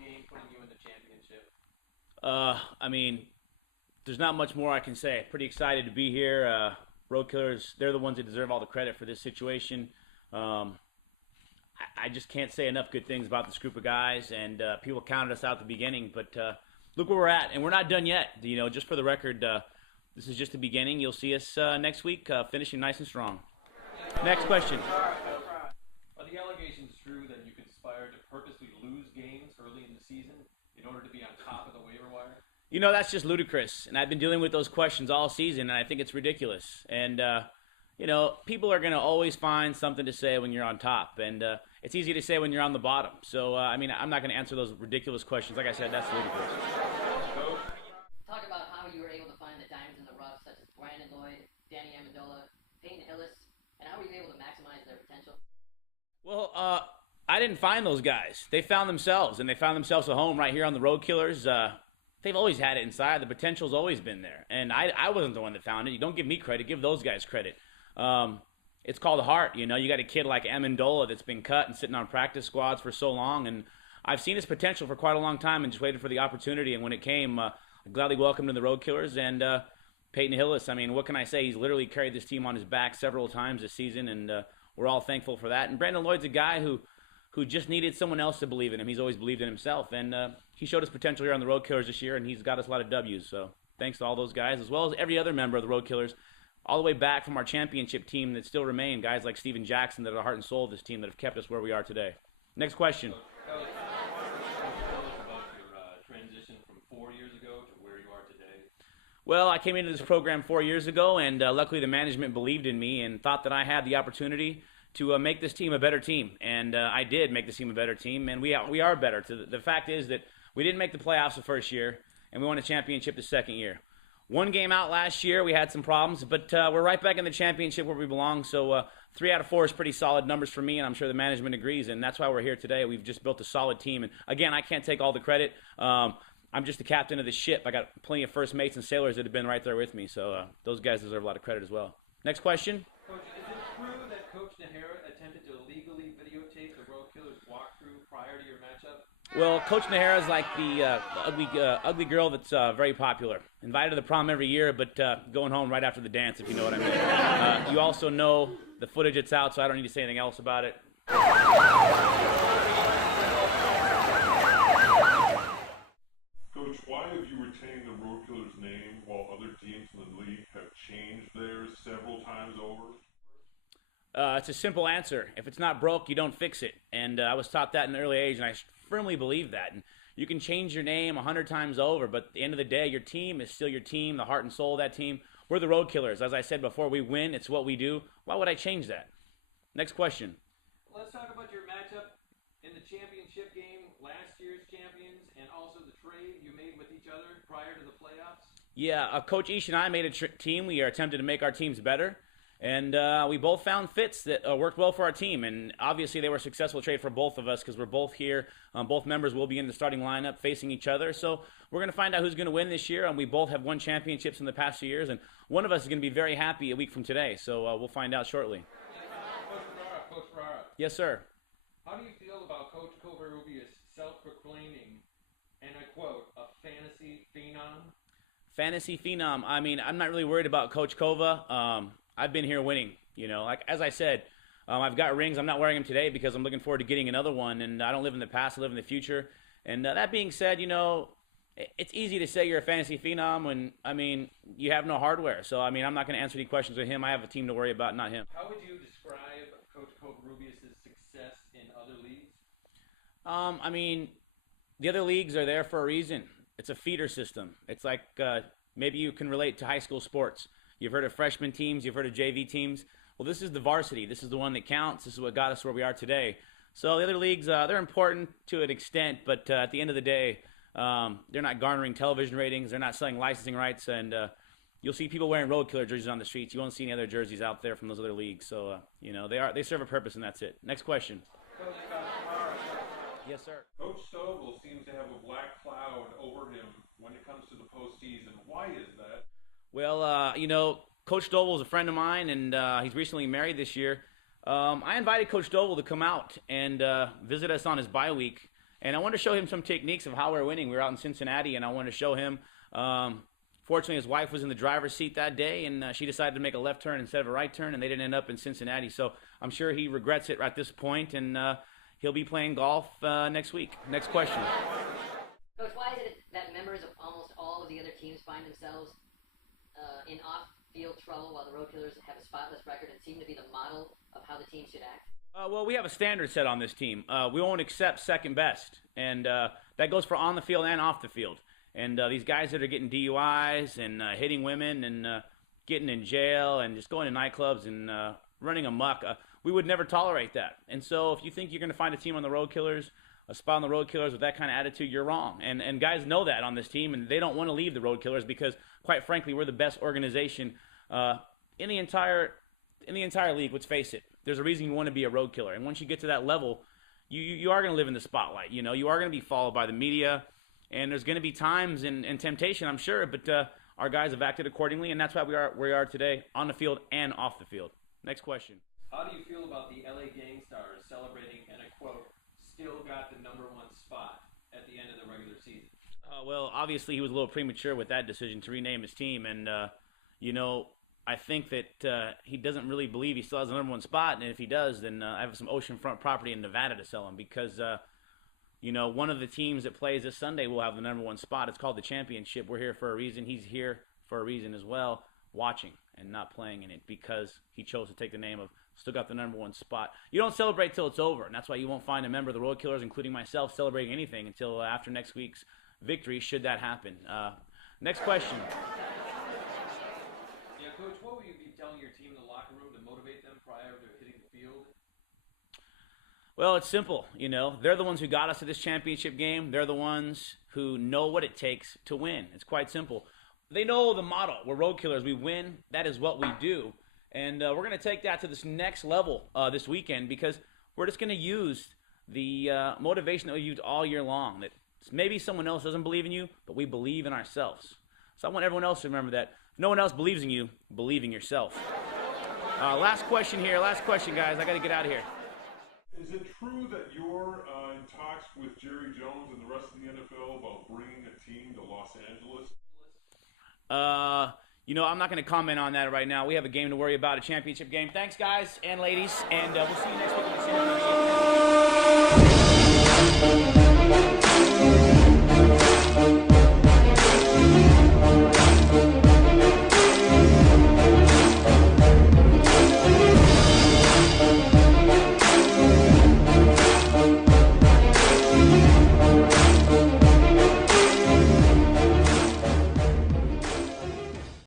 game putting you in the championship? I mean, there's not much more I can say. Pretty excited to be here. Roadkillers, they're the ones that deserve all the credit for this situation. Um, I just can't say enough good things about this group of guys, and people counted us out at the beginning, but look where we're at, and we're not done yet. You know, just for the record, this is just the beginning. You'll see us next week finishing nice and strong. Next question. Are the allegations true that you conspired to purposely lose games early in the season in order to be on top of the waiver wire? You know, that's just ludicrous, and I've been dealing with those questions all season, and I think it's ridiculous. And, you know, people are going to always find something to say when you're on top, and it's easy to say when you're on the bottom. So, I mean, I'm not going to answer those ridiculous questions. Like I said, that's ludicrous. Talk about how you were able to find the diamonds in the rough, such as Brandon Lloyd, Danny Amendola, Peyton Hillis, and how were you able to maximize their potential? Well, I didn't find those guys. They found themselves, and they found themselves a home right here on the Roadkillers. They've always had it inside. The potential's always been there. And I wasn't the one that found it. You don't give me credit. Give those guys credit. It's called a heart. You know, you got a kid like Amendola that's been cut and sitting on practice squads for so long. And I've seen his potential for quite a long time and just waited for the opportunity. And when it came, I gladly welcomed him to the Roadkillers. And Peyton Hillis, I mean, what can I say? He's literally carried this team on his back several times this season. And we're all thankful for that. And Brandon Lloyd's a guy who just needed someone else to believe in him. He's always believed in himself. And he showed his potential here on the Roadkillers this year, and he's got us a lot of W's. So thanks to all those guys, as well as every other member of the Roadkillers, all the way back from our championship team that still remain, guys like Steven Jackson that are the heart and soul of this team that have kept us where we are today. Next question. Tell us about your transition from 4 years ago to where you are today. Well, I came into this program 4 years ago, and luckily the management believed in me and thought that I had the opportunity to make this team a better team. And I did make this team a better team, and we are better. The fact is that we didn't make the playoffs the first year, and we won a championship the second year. One game out last year, we had some problems, but we're right back in the championship where we belong. So 3 out of 4 is pretty solid numbers for me, and I'm sure the management agrees, and that's why we're here today. We've just built a solid team. And again, I can't take all the credit. I'm just the captain of the ship. I got plenty of first mates and sailors that have been right there with me, so those guys deserve a lot of credit as well. Next question. Coach, is it true that Coach Nahara attempted to illegally videotape the Roadkillers walkthrough prior to your matchup? Well, Coach Nahara is like the ugly girl that's very popular. Invited to the prom every year, but going home right after the dance, if you know what I mean. You also know the footage that's out, so I don't need to say anything else about it. Coach, why have you retained the Roadkillers name while other teams in the league have changed theirs several times over? It's a simple answer. If it's not broke, you don't fix it. And I was taught that in an early age, and I firmly believe that. And you can change your name 100 times over, but at the end of the day, your team is still your team, the heart and soul of that team. We're the Roadkillers. As I said before, we win. It's what we do. Why would I change that? Next question. Let's talk about your matchup in the championship game, last year's champions, and also the trade you made with each other prior to the playoffs. Yeah, Coach Ish and I made a team. We are attempted to make our teams better. And we both found fits that worked well for our team. And obviously they were a successful trade for both of us because we're both here. Both members will be in the starting lineup facing each other. So we're going to find out who's going to win this year. And we both have won championships in the past few years. And one of us is going to be very happy a week from today. So we'll find out shortly. Coach Ferrara, Yes, sir. how do you feel about Coach Covarrubias self-proclaiming, and I quote, a fantasy phenom? Fantasy phenom. I mean, I'm not really worried about Coach Kova. I've been here winning. You know, like as I said, I've got rings. I'm not wearing them today because I'm looking forward to getting another one. And I don't live in the past. I live in the future. And that being said, you know, it's easy to say you're a fantasy phenom when, I mean, you have no hardware. So, I mean, I'm not going to answer any questions with him. I have a team to worry about, not him. How would you describe Coach Covarrubias' success in other leagues? I mean, the other leagues are there for a reason. It's a feeder system. It's like maybe you can relate to high school sports. You've heard of freshman teams. You've heard of JV teams. Well, this is the varsity. This is the one that counts. This is what got us where we are today. So the other leagues, they're important to an extent, but at the end of the day, they're not garnering television ratings. They're not selling licensing rights, and you'll see people wearing Roadkiller jerseys on the streets. You won't see any other jerseys out there from those other leagues. So, you know, they serve a purpose, and that's it. Next question. Coach, Yes, sir. Coach Stovall seems to have a black cloud over him when it comes to the postseason. Why is that? Well, you know, Coach Doble is a friend of mine, and he's recently married this year. I invited Coach Doble to come out and visit us on his bye week And I wanted to show him some techniques of how we're winning. We were out in Cincinnati, and I wanted to show him. Fortunately, his wife was in the driver's seat that day, and she decided to make a left turn instead of a right turn, and they didn't end up in Cincinnati. So I'm sure he regrets it at this point, and he'll be playing golf next week. Next question. Coach, why is it that members of almost all of the other teams find themselves in off-field trouble while the Roadkillers have a spotless record and seem to be the model of how the team should act? Well, we have a standard set on this team. We won't accept second best, and that goes for on the field and off the field. And these guys that are getting DUIs and hitting women and getting in jail and just going to nightclubs and running amok, we would never tolerate that. And so if you think you're going to find a team on the Roadkillers, a spot on the Roadkillers with that kind of attitude, you're wrong. And guys know that on this team, and they don't want to leave the Roadkillers because, quite frankly, we're the best organization in the entire league. Let's face it. There's a reason you want to be a Roadkiller. And once you get to that level, you are going to live in the spotlight. You know, you are going to be followed by the media. And there's going to be times and temptation, I'm sure, but our guys have acted accordingly, and that's why we are today on the field and off the field. Next question. How do you feel about the LA Gang Stars celebrating, and I quote, still got the #1 spot at the end of the regular season? Well, obviously he was a little premature with that decision to rename his team, and, you know, I think that he doesn't really believe he still has the #1 spot, and if he does, then I have some oceanfront property in Nevada to sell him because you know, one of the teams that plays this Sunday will have the #1 spot. It's called the championship. We're here for a reason. He's here for a reason as well, watching and not playing in it because he chose to take the name of still got the #1 spot. You don't celebrate till it's over, and that's why you won't find a member of the Roadkillers, including myself, celebrating anything until after next week's victory, should that happen. Next question. Yeah, Coach, what would you be telling your team in the locker room to motivate them prior to hitting the field? Well, it's simple, you know. They're the ones who got us to this championship game. They're the ones who know what it takes to win. It's quite simple. They know the motto. We're Roadkillers. We win. That is what we do. And we're going to take that to this next level this weekend because we're just going to use the motivation that we used all year long. That maybe someone else doesn't believe in you, but we believe in ourselves. So I want everyone else to remember that. If no one else believes in you, believe in yourself. Last question here. Last question, guys. I got to get out of here. Is it true that you're in talks with Jerry Jones and the rest of the NFL about bringing a team to Los Angeles? You know, I'm not going to comment on that right now. We have a game to worry about, a championship game. Thanks, guys and ladies, and we'll see you next week on the San Antonio.